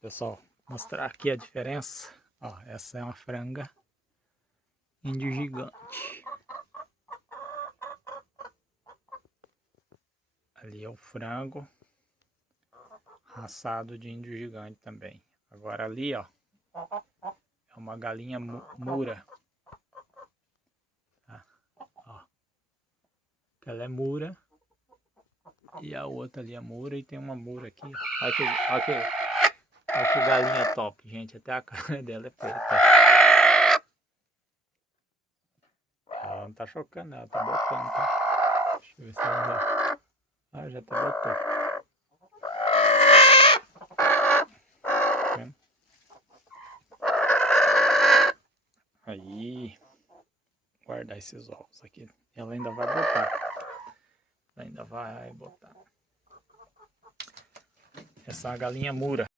Pessoal, mostrar aqui a diferença. Ó, essa é uma franga índio gigante. Ali é o frango raçado de índio gigante também. Agora ali, ó, é uma galinha mura. Tá? Ó, ela é mura. E a outra ali é mura e tem uma mura aqui. Ó. Olha que galinha top, gente. Até a cara dela é preta. Ela não tá chocando, ela tá botando, tá? Deixa eu ver se ela já... Ah, já tá botando. Aí, guardar esses ovos aqui. Ela ainda vai botar. Ela ainda vai botar. Essa é uma galinha mura.